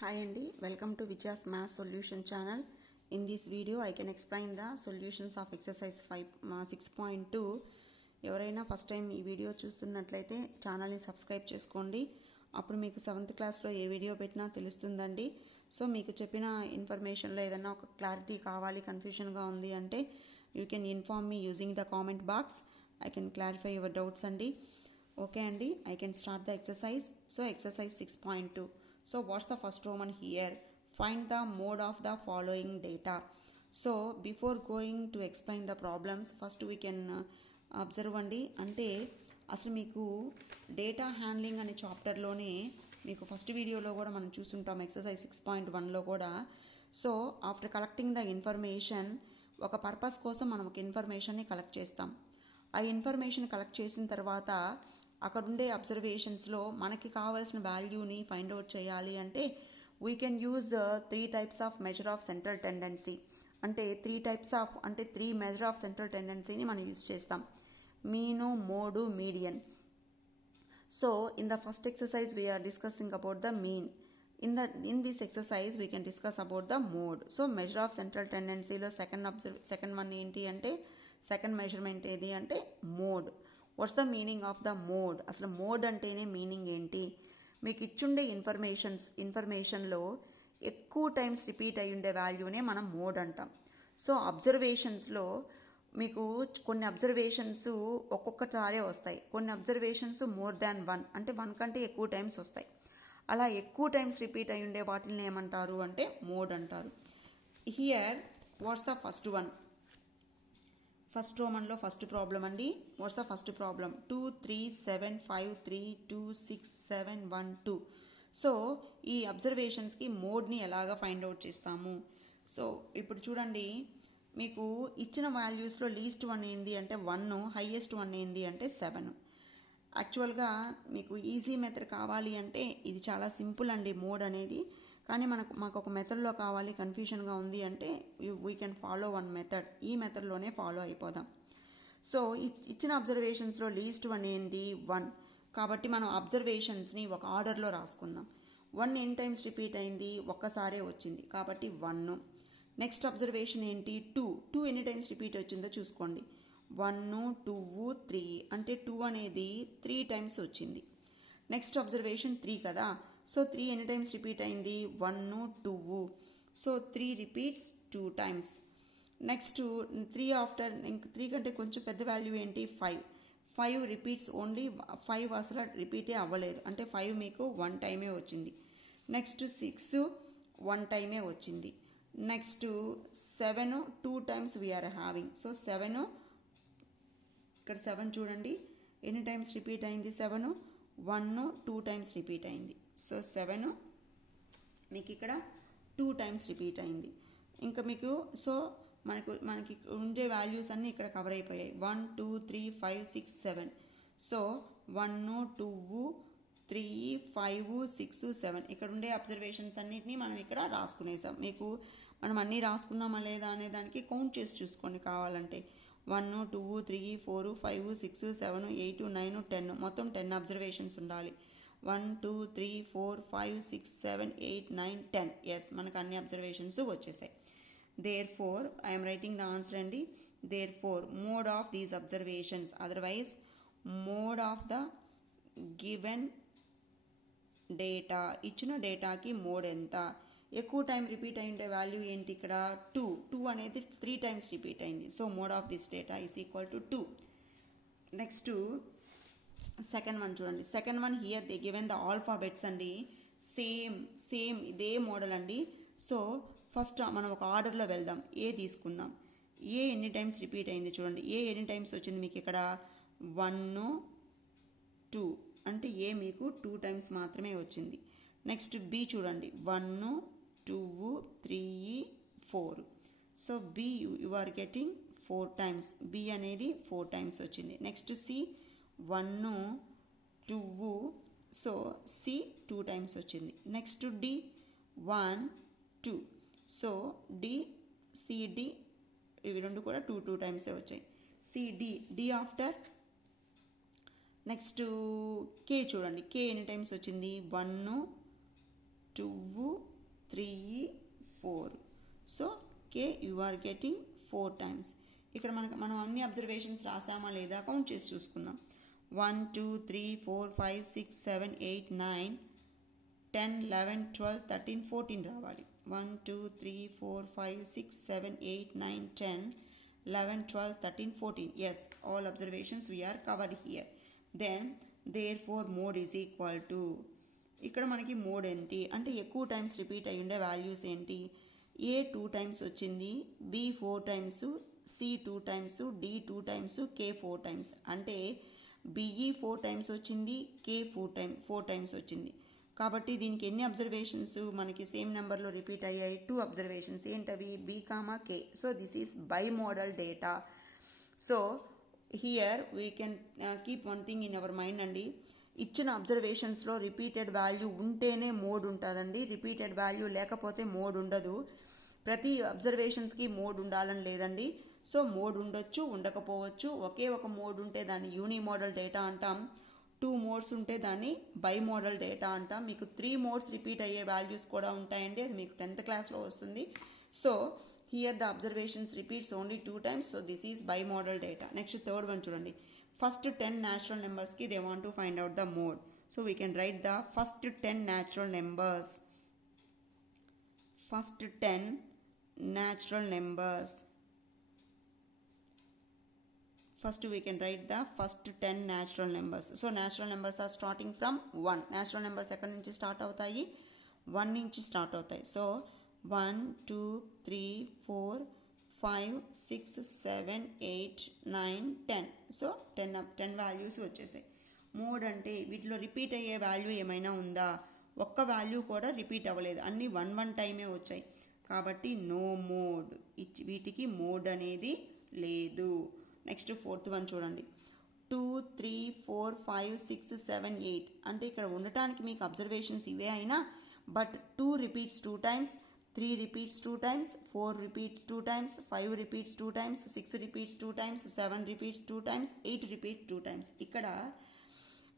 Hi Andy, welcome to Vichya's Math Solution channel. In this video, I can explain the solutions of exercise 6.2. ఎవరైనా first time ఈ video చూస్తున్నట్లయితే ఛానల్ని subscribe చేసుకోండి. అప్పుడు మీకు 7th క్లాస్లో ఏ వీడియో పెట్టినా తెలుస్తుందండి. సో మీకు చెప్పిన ఇన్ఫర్మేషన్లో ఏదైనా ఒక క్లారిటీ కావాలి, కన్ఫ్యూషన్గా ఉంది అంటే you can inform me using the comment box. I can clarify your doubts అండి. ఓకే అండి, I can start the exercise. So exercise 6.2. So what's the first Roman here? Find the mode of the following data. So before going to explain the problems, first we can observe అండి. అంటే అసలు మీకు data handling అనే చాప్టర్లోనే మీకు first వీడియోలో కూడా మనం చూస్తుంటాం ఎక్సర్సైజ్ 6.1లో కూడా. So after collecting the information, ఒక పర్పస్ కోసం మనం ఒక ఇన్ఫర్మేషన్ని కలెక్ట్ చేస్తాం. ఆ ఇన్ఫర్మేషన్ కలెక్ట్ చేసిన తర్వాత అక్కడుండే అబ్జర్వేషన్స్లో మనకి కావాల్సిన వాల్యూని ఫైండ్ అవుట్ చేయాలి అంటే we can use 3 types of measure of central tendency. అంటే 3 మెజర్ ఆఫ్ సెంట్రల్ టెండెన్సీని మనం యూజ్ చేస్తాం. Mean, mode, median. So in the first exercise we are discussing about the mean. In this exercise we can discuss about the mode. So measure of central టెండెన్సీలో second one ఏంటి అంటే, second measurement ఏది అంటే mode. What's the meaning of the mode? అసలు mode అంటేనే meaning ఏంటి? మీకు ఇచ్చుండే ఇన్ఫర్మేషన్లో ఎక్కువ టైమ్స్ రిపీట్ అయి ఉండే వాల్యూనే మనం మోడ్ అంటాం. సో అబ్జర్వేషన్స్లో మీకు కొన్ని అబ్జర్వేషన్స్ ఒక్కొక్కసారే వస్తాయి, కొన్ని అబ్జర్వేషన్స్ మోర్ దాన్ 1 అంటే 1 కంటే ఎక్కువ టైమ్స్ వస్తాయి. అలా ఎక్కువ టైమ్స్ రిపీట్ అయి ఉండే వాటిని ఏమంటారు అంటే మోడ్ అంటారు. Here what's the first one? First రోమన్లో ఫస్ట్ ప్రాబ్లం అండి. What's the first problem? 2 3 7 5 3 2 6 7 1 2. So ఈ అబ్జర్వేషన్స్కి మోడ్ని ఎలాగ ఫైండ్ అవుట్ చేస్తాము? సో ఇప్పుడు చూడండి, మీకు ఇచ్చిన వాల్యూస్లో లీస్ట్ వన్ ఏంది అంటే 1, హైయెస్ట్ వన్ ఏంది అంటే 7. యాక్చువల్గా మీకు ఈజీ మెథడ్ కావాలి అంటే ఇది చాలా సింపుల్ అండి మోడ్ అనేది. కానీ మాకు ఒక మెథడ్లో కావాలి, కన్ఫ్యూషన్గా ఉంది అంటే we can follow one method. ఈ మెథడ్లోనే ఫాలో అయిపోదాం. సో ఇచ్చిన అబ్జర్వేషన్స్లో లీస్ట్ వన్ ఏంటి? 1. కాబట్టి మనం అబ్జర్వేషన్స్ని ఒక ఆర్డర్లో రాసుకుందాం. 1 ఎన్ని టైమ్స్ రిపీట్ అయింది? ఒక్కసారే వచ్చింది కాబట్టి 1. నెక్స్ట్ అబ్జర్వేషన్ ఏంటి? 2 ఎన్ని టైమ్స్ రిపీట్ వచ్చిందో చూసుకోండి. 1 2 3 అంటే 2 అనేది 3 టైమ్స్ వచ్చింది. నెక్స్ట్ అబ్జర్వేషన్ 3 కదా. సో 3 ఎన్ని టైమ్స్ రిపీట్ అయింది? 1 2. So 3 repeats 2 times. Next 3 after 3 కంటే కొంచెం పెద్ద వాల్యూ ఏంటి? 5 రిపీట్స్ ఓన్లీ. 5 అసలు రిపీటే అవ్వలేదు అంటే 5 మీకు 1 టైమే వచ్చింది. నెక్స్ట్ 6 1 టైమే వచ్చింది. Next 7 2 times we are having. So 7 ఇక్కడ 7 చూడండి ఎన్ని టైమ్స్ రిపీట్ అయింది? 7 1 2 టైమ్స్ రిపీట్ అయింది. సో 7 మీకు ఇక్కడ 2 టైమ్స్ రిపీట్ అయింది. ఇంకా మీకు సో మనకి ఉండే వాల్యూస్ అన్నీ ఇక్కడ కవర్ అయిపోయాయి. 1 2 3 5 6 7. సో 1 2 3 5 6 7 ఇక్కడ ఉండే అబ్జర్వేషన్స్ అన్నిటినీ మనం ఇక్కడ రాసుకునేసాం. మీకు మనం అన్నీ రాసుకున్నామా లేదా అనే దానికి కౌంట్ చేసి చూసుకోండి కావాలంటే. 1 2 3 4 5 6 7 8 9 10 మొత్తం 10 అబ్జర్వేషన్స్ ఉండాలి. 1 2 3 4 5 6 7 8 9 10. ఎస్, మనకు అన్ని అబ్జర్వేషన్స్ వచ్చేసాయి. Therefore I'm writing the answer అండి. Therefore mode of these observations, otherwise mode of the given data, ఇచ్చిన డేటాకి మోడ్ ఎంత? ఎక్కువ టైం రిపీట్ అయి ఉండే వాల్యూ ఏంటి ఇక్కడ? 2 అనేది 3 టైమ్స్ రిపీట్ అయింది. So mode of this data is equal to 2. Next second one చూడండి. Second one here they given the alphabets అండి. సేమ్ ఇదే మోడల్ అండి. సో ఫస్ట్ మనం ఒక ఆర్డర్లో వెళ్దాం. ఏ తీసుకుందాం. ఏ ఎన్ని టైమ్స్ రిపీట్ అయింది చూడండి. ఏ ఎన్ని టైమ్స్ వచ్చింది మీకు ఇక్కడ? 1 2 అంటే ఏ మీకు 2 టైమ్స్ మాత్రమే వచ్చింది. నెక్స్ట్ బి చూడండి. 1 2 3 4. So B you are getting 4 times. B అనేది 4 టైమ్స్ వచ్చింది. Next C 1 2. So C 2 times వచ్చింది. Next D 1 2. So D C D ఇవి రెండు కూడా 2 టైమ్సే వచ్చాయి. డి ఆఫ్టర్ నెక్స్ట్ కే చూడండి. కే ఎన్ని టైమ్స్ వచ్చింది? 1 2, 3, 4. So k you are getting 4 times. ఇక్కడ మనం అన్ని అబ్జర్వేషన్స్ రాసామా లేదా కౌంట్ చేసి చూసుకుందాం. 1, 2, 3, 4, 5, 6, 7, 8, 9, 10, 11, 12, 13, 14 రావాలి. 1, 2, 3, 4, 5, 6, 7, 8, 9, 10, 11, 12, 13, 14. Yes, all observations we are covered here. Then therefore mode is equal to, ఇక్కడ మనకి మోడ్ ఏంటి అంటే ఎక్కువ టైమ్స్ రిపీట్ అయ్యి ఉండే వాల్యూస్ ఏంటి? ఏ 2 టైమ్స్ వచ్చింది, B 4 times, C 2 times, D 2 times, K 4 times. అంటే బిఈ 4 టైమ్స్ వచ్చింది, కే 4 టైమ్స్ వచ్చింది. కాబట్టి దీనికి ఎన్ని అబ్జర్వేషన్స్ మనకి సేమ్ నెంబర్లో రిపీట్ అయ్యాయి? 2 అబ్జర్వేషన్స్. ఏంటవి? B comma K. So this is bimodal data. So here we can keep one thing in our mind అండి. ఇచ్చిన అబ్జర్వేషన్స్లో రిపీటెడ్ వాల్యూ ఉంటేనే మోడ్ ఉంటుందండి. రిపీటెడ్ వాల్యూ లేకపోతే మోడ్ ఉండదు. ప్రతి అబ్జర్వేషన్స్కి మోడ్ ఉండాలని లేదండి. సో మోడ్ ఉండొచ్చు, ఉండకపోవచ్చు. ఒకే ఒక మోడ్ ఉంటే దాన్ని యూని మోడల్ డేటా అంటాం. 2 మోడ్స్ ఉంటే దాన్ని బై మోడల్ డేటా అంటాం. మీకు 3 మోడ్స్ రిపీట్ అయ్యే వాల్యూస్ కూడా ఉంటాయండి. అది మీకు 10th క్లాస్లో వస్తుంది. So here the observations repeats only 2 times. So this is by model data. Next third one చూడండి. First 10 natural numbers ki they want to find out the mode. So we can write the first 10 natural numbers. First 10 natural numbers. First we can write the first 10 natural numbers. So natural numbers are starting from 1. Natural numbers ఎక్కడి నుంచి start అవుతాయి? 1 నుంచి start అవుతాయి. So 1, 2, 3, 4, 5, 6, 7, 8, 9, 10. So 10 values వచ్చేసాయి. Mode అంటే వీటిలో repeat అయ్యే value ఏమైనా ఉందా? ఒక్క వాల్యూ కూడా రిపీట్ అవ్వలేదు. అన్నీ 1 టైమే వచ్చాయి. కాబట్టి నో మోడ్. వీటికి మోడ్ అనేది లేదు. నెక్స్ట్ ఫోర్త్ వన్ చూడండి. 2, 3, 4, 5, 6, 7, 8. అంటే ఇక్కడ ఉండటానికి మీకు అబ్జర్వేషన్స్ ఇవే అయినా but 2 repeats 2 times, 3 repeats 2 times, 4 repeats 2 times, 5 repeats 2 times, 6 repeats 2 times, 7 repeats 2 times, 8 repeats 2 times. ఇక్కడ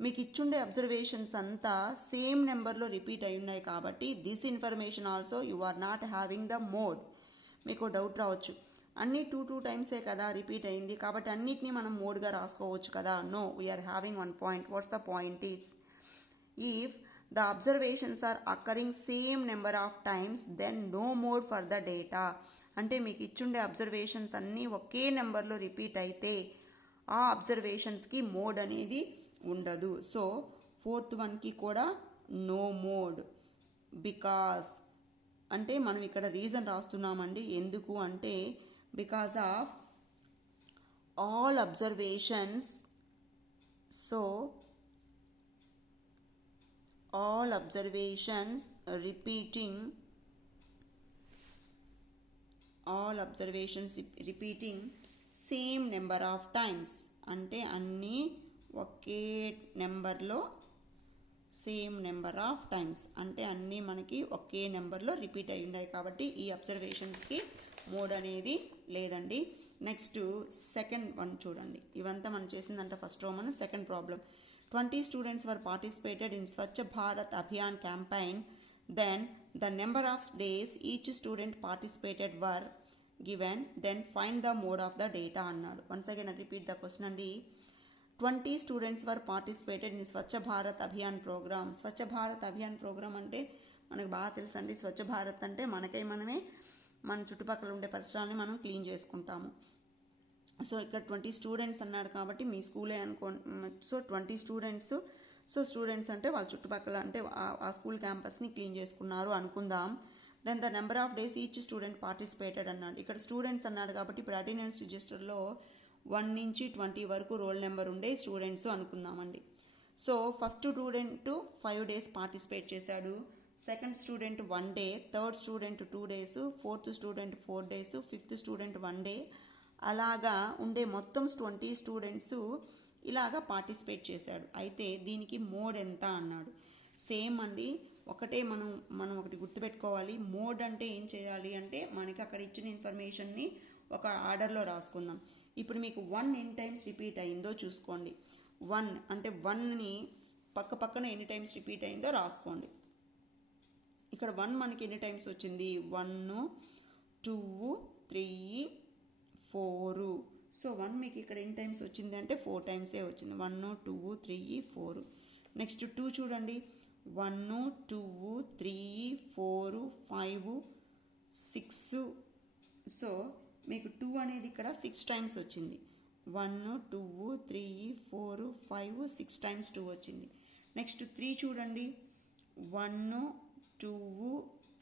మీకు ఇచ్చుండే అబ్జర్వేషన్స్ అంతా సేమ్ నెంబర్లో రిపీట్ అయి ఉన్నాయి కాబట్టి this information also you are not having the mode. మీకు డౌట్ రావచ్చు, అన్నీ 2 టైమ్సే కదా రిపీట్ అయింది కాబట్టి అన్నిటినీ మనం మోడ్గా రాసుకోవచ్చు కదా. No, we are having one point. What's the point is, if the observations are occurring same number of times then no mode for the data. అంటే మీకు ఇచ్చుండే అబ్జర్వేషన్స్ అన్నీ ఒకే నెంబర్లో రిపీట్ అయితే ఆ అబ్జర్వేషన్స్కి మోడ్ అనేది ఉండదు. సో ఫోర్త్ వన్కి కూడా నో మోడ్. బికాస్ అంటే మనం ఇక్కడ రీజన్ రాస్తున్నామండి. ఎందుకు అంటే because of all observations. So all observations repeating same number of times. అంటే అన్నీ ఒకే నెంబర్లో సేమ్ నెంబర్ ఆఫ్ టైమ్స్ అంటే అన్నీ మనకి ఒకే నెంబర్లో రిపీట్ అయి ఉన్నాయి కాబట్టి ఈ అబ్జర్వేషన్స్కి మోడ్ అనేది లేదండి. నెక్స్ట్ సెకండ్ వన్ చూడండి. ఇవంతా మనం చేసిందంటే first Roman. Second problem. 20 students were participated in Swachh Bharat Abhiyan campaign. Then the number of days each student participated were given. Then find the mode of the data అన్నాడు. Once again I repeat the question అండి. 20 students were participated in Swachh Bharat Abhiyan program. Swachh Bharat Abhiyan program అంటే మనకు బాగా తెలుసు అండి. స్వచ్ఛ భారత్ అంటే మనమే మన చుట్టుపక్కల ఉండే పరిసరాలని మనం క్లీన్ చేసుకుంటాము. సో ఇక్కడ 20 స్టూడెంట్స్ అన్నాడు కాబట్టి మీ స్కూలే సో 20 స్టూడెంట్స్. సో స్టూడెంట్స్ అంటే వాళ్ళ చుట్టుపక్కల అంటే ఆ స్కూల్ క్యాంపస్ని క్లీన్ చేసుకున్నారు అనుకుందాం. Then the number of days each student participated అన్నాడు. ఇక్కడ స్టూడెంట్స్ అన్నాడు కాబట్టి ఇప్పుడు అటెండెన్స్ రిజిస్టర్లో 1 నుంచి 20 వరకు రోల్ నెంబర్ ఉండే స్టూడెంట్స్ అనుకుందామండి. So first student 5 days participate చేశాడు, second student 1 day, third student 2 days, fourth student 4 days, fifth student 1 day. అలాగా ఉండే మొత్తం 20 స్టూడెంట్స్ ఇలాగా పార్టిసిపేట్ చేశాడు. అయితే దీనికి మోడ్ ఎంత అన్నాడు. సేమ్ అండి, ఒకటే మనం ఒకటి గుర్తుపెట్టుకోవాలి. మోడ్ అంటే ఏం చేయాలి అంటే మనకి అక్కడ ఇచ్చిన ఇన్ఫర్మేషన్ని ఒక ఆర్డర్లో రాసుకుందాం. ఇప్పుడు మీకు 1 ఎన్ని టైమ్స్ రిపీట్ అయిందో చూసుకోండి. 1 అంటే 1ని పక్కన ఎన్ని టైమ్స్ రిపీట్ అయిందో రాసుకోండి. ఇక్కడ 1 మనకి ఎన్ని టైమ్స్ వచ్చింది 1 2 3 4 సో 1 మీకు ఇక్కడ ఎన్ని టైమ్స్ వచ్చింది అంటే 4 టైమ్సే వచ్చింది 1 2 3 4 నెక్స్ట్ 2 చూడండి 1 2 3 4 5 6 సో మీకు 2 అనేది ఇక్కడ 6 టైమ్స్ వచ్చింది 1 2 3 4 5 6 టైమ్స్ 2 వచ్చింది నెక్స్ట్ 3 చూడండి 1 2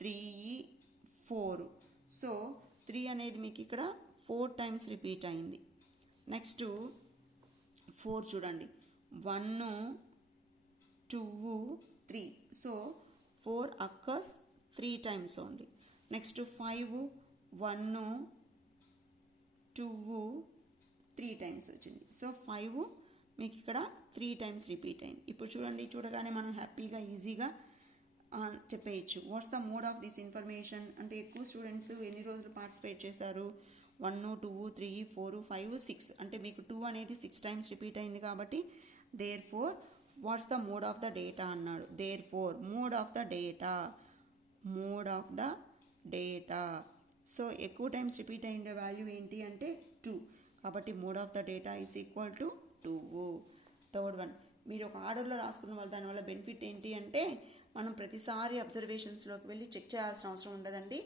3 4 సో 3 అనేది మీకు ఇక్కడ 4 టైమ్స్ రిపీట్ అయింది నెక్స్ట్ 4 చూడండి 1 2 3 so 4 occurs 3 times only next 5 1 2 3 times వచ్చింది సో 5 మీకు ఇక్కడ 3 టైమ్స్ రిపీట్ అయింది ఇప్పుడు చూడండి చూడగానే మనం హ్యాపీగా ఈజీగా చెప్పేయచ్చు what's the mode of this information అంటే ఎక్కువ స్టూడెంట్స్ ఎన్ని రోజులు పార్టిసిపేట్ చేశారు 1 2 3 4 5 6 అంటే మీకు 2 అనేది 6 టైమ్స్ రిపీట్ అయింది కాబట్టి therefore what's the mode of the data అన్నాడు therefore mode of the data so ఎక్కువ టైమ్స్ రిపీట్ అయ్యే వాల్యూ ఏంటి అంటే 2 కాబట్టి mode of the data is equal to 2 third one మీరు ఒక ఆర్డర్లో రాసుకున్న వాళ్ళు దానివల్ల బెనిఫిట్ ఏంటి అంటే మనం ప్రతిసారి అబ్జర్వేషన్స్లోకి వెళ్ళి చెక్ చేయాల్సిన అవసరం ఉండదండి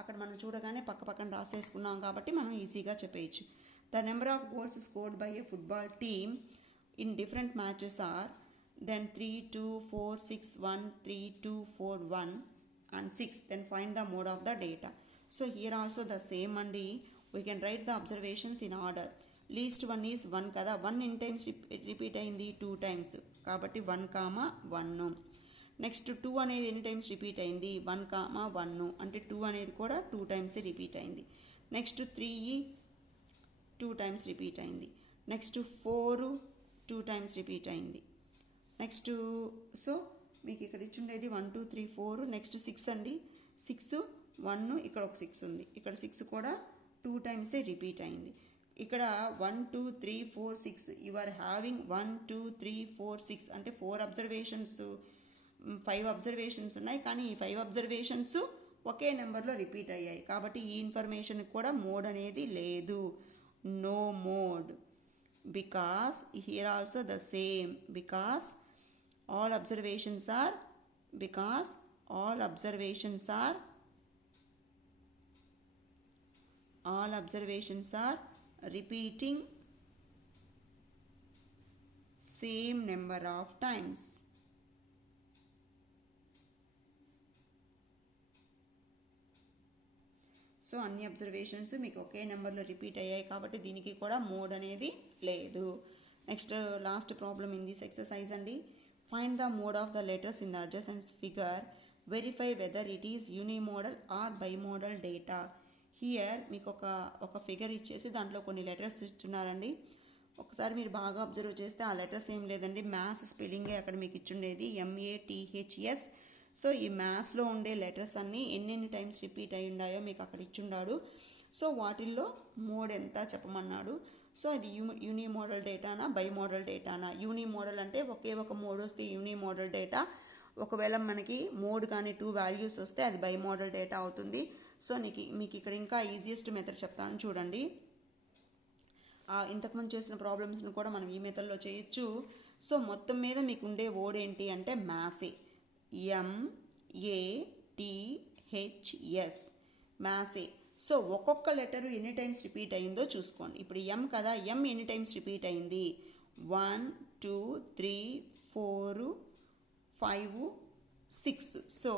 అక్కడ మనం చూడగానే పక్కన రాసేసుకున్నాం కాబట్టి మనం ఈజీగా చెప్పేయచ్చు the number of goals scored by a football team in different matches are then 3 2 4 6 1 3 2 4 1 and 6 then find the mode of the data so here also the same అండి we can write the observations in order least one is 1 కదా 1 in times repeat అయింది 2 times కాబట్టి 1 1 next 2 అనేది ఎన్ని times repeat అయింది 1 1 అంటే 2 అనేది కూడా 2 టైమ్స్ రిపీట్ అయింది నెక్స్ట్ 3 2 టైమ్స్ రిపీట్ అయింది నెక్స్ట్ 4 2 టైమ్స్ రిపీట్ అయింది నెక్స్ట్ సో మీకు ఇక్కడ ఇచ్చుండేది 1 2 3 4 నెక్స్ట్ 6 అండి 6 1 ఇక్కడ ఒక 6 ఉంది ఇక్కడ 6 కూడా 2 టైమ్సే రిపీట్ అయింది ఇక్కడ 1 2 3 4 6 యు ఆర్ హ్యావింగ్ 1 2 3 4 6 అంటే 4 అబ్జర్వేషన్స్ 5 అబ్జర్వేషన్స్ ఉన్నాయి కానీ ఈ 5 అబ్జర్వేషన్స్ ఒకే నెంబర్లో రిపీట్ అయ్యాయి కాబట్టి ఈ ఇన్ఫర్మేషన్ కూడా మోడ్ అనేది లేదు no mode because here also the same because all observations are repeating same number of times so అన్ని అబ్జర్వేషన్స్ మీకు ఒకే నెంబర్లో రిపీట్ అయ్యాయి కాబట్టి దీనికి కూడా మోడ్ అనేది లేదు next last problem in this exercise అండి find the mode of the letters in the adjacent figure verify whether it is unimodal or bimodal data here మీకు ఒక ఫిగర్ ఇచ్చేసి దాంట్లో కొన్ని లెటర్స్ ఇస్తున్నారండి ఒకసారి మీరు బాగా అబ్జర్వ్ చేస్తే ఆ లెటర్స్ ఏం లేదండి మ్యాథ్స్ స్పెల్లింగే అక్కడ మీకు ఇచ్చుండేది MATHS సో ఈ మ్యాథ్స్లో ఉండే లెటర్స్ అన్నీ ఎన్నెన్ని టైమ్స్ రిపీట్ అయి ఉన్నాయో మీకు అక్కడ ఇచ్చున్నాడు సో వాటిల్లో మోడ్ ఎంత చెప్పమన్నాడు సో అది యూనిమోడల్ డేటానా బైమోడల్ డేటానా యూనిమోడల్ అంటే ఒకే ఒక మోడ్ వస్తే యూనిమోడల్ డేటా ఒకవేళ మనకి మోడ్ కానీ 2 వాల్యూస్ వస్తే అది బైమోడల్ డేటా అవుతుంది సో మీకు ఇక్కడ ఇంకా ఈజియెస్ట్ మెథడ్ చెప్తాను చూడండి ఇంతకుముందు చేసిన ప్రాబ్లమ్స్ని కూడా మనం ఈ మెథడ్లో చేయొచ్చు సో మొత్తం మీద మీకు ఉండే వర్డ్ ఏంటి అంటే మ్యాసే MATHS మ్యాసే సో ఒక్కొక్క లెటరు ఎన్ని టైమ్స్ రిపీట్ అయిందో చూసుకోండి ఇప్పుడు ఎం కదా ఎం ఎన్ని టైమ్స్ రిపీట్ అయింది 1 2 3 4 5 6 సో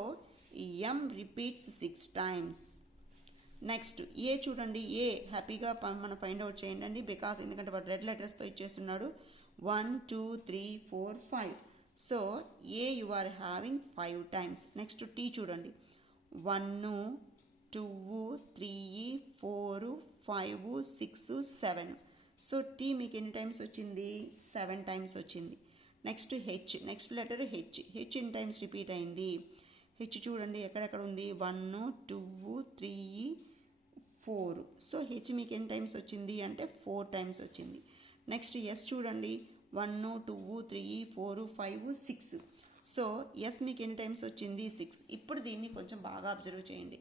ఎం రిపీట్స్ 6 టైమ్స్ నెక్స్ట్ ఏ చూడండి ఏ హ్యాపీగా మనం ఫైండ్ అవుట్ చేయండి బికాస్ ఎందుకంటే వాడు రెడ్ లెటర్స్తో ఇచ్చేస్తున్నాడు 1 2 3 4 5 so A you are having 5 times next T చూడండి 1 2 3 4 5 6 7 సో టీ మీకు ఎన్ని టైమ్స్ వచ్చింది 7 టైమ్స్ వచ్చింది next H next letter H ఎన్ని టైమ్స్ రిపీట్ అయింది హెచ్ చూడండి ఎక్కడెక్కడ ఉంది 1 2 3 4 సో హెచ్ మీకు ఎన్ని టైమ్స్ వచ్చింది అంటే 4 టైమ్స్ వచ్చింది నెక్స్ట్ ఎస్ చూడండి 1 2 3 4 5 6 సో ఎస్ మీకు ఎన్ని టైమ్స్ వచ్చింది 6. ఇప్పుడు దీన్ని కొంచెం బాగా అబ్జర్వ్ చేయండి.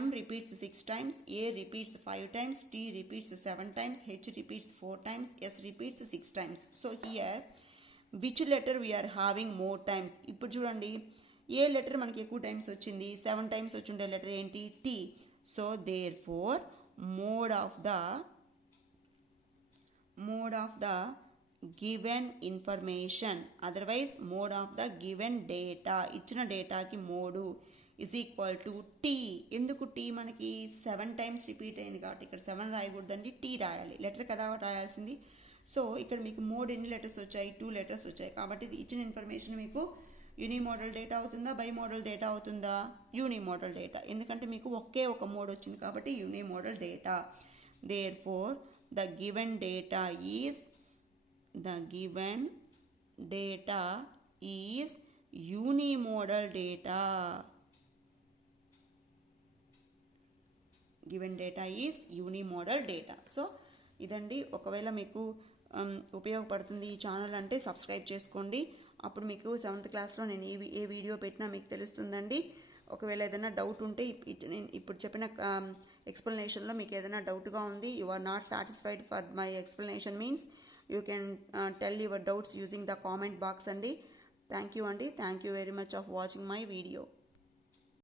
M repeats 6 times, A repeats 5 times, T repeats 7 times, H repeats 4 times, S repeats 6 times. So here which letter we are having more times? ఇప్పుడు చూడండి, ఏ లెటర్ మనకి ఎక్కువ టైమ్స్ వచ్చింది, 7 టైమ్స్ వచ్చి ఉండే లెటర్ ఏంటి, T. So therefore mode of the given information, otherwise mode of the given data, ఇచ్చిన డేటాకి mode is equal to T. ఎందుకు T మనకి 7 టైమ్స్ రిపీట్ అయింది కాబట్టి ఇక్కడ 7 రాయకూడదండి, T రాయాలి, లెటర్ కదా రాయాల్సింది. సో ఇక్కడ మీకు మోడ్ ఎన్ని లెటర్స్ వచ్చాయి, 2 లెటర్స్ వచ్చాయి. కాబట్టి ఇది ఇచ్చిన ఇన్ఫర్మేషన్ మీకు యూనిమోడల్ డేటా అవుతుందా, బైమోడల్ డేటా అవుతుందా, యూనిమోడల్ డేటా. ఎందుకంటే మీకు ఒకే ఒక మోడ్ వచ్చింది కాబట్టి unimodal data. therefore the given data is unimodal data. Given data is unimodal data. So ఇదండి, ఒకవేళ మీకు ఉపయోగపడుతుంది ఈ ఛానల్ అంటే సబ్స్క్రైబ్ చేసుకోండి. అప్పుడు మీకు 7th క్లాస్లో నేను ఏ వీడియో పెట్టినా మీకు తెలుస్తుందండి. ఒకవేళ ఏదైనా డౌట్ ఉంటే నేను ఇప్పుడు చెప్పిన ఎక్స్ప్లెనేషన్లో మీకు ఏదైనా డౌట్గా ఉంది, you are not satisfied for my explanation means you can tell your doubts using the comment box అండి. థ్యాంక్ యూ అండి. Thank you very much of watching my video.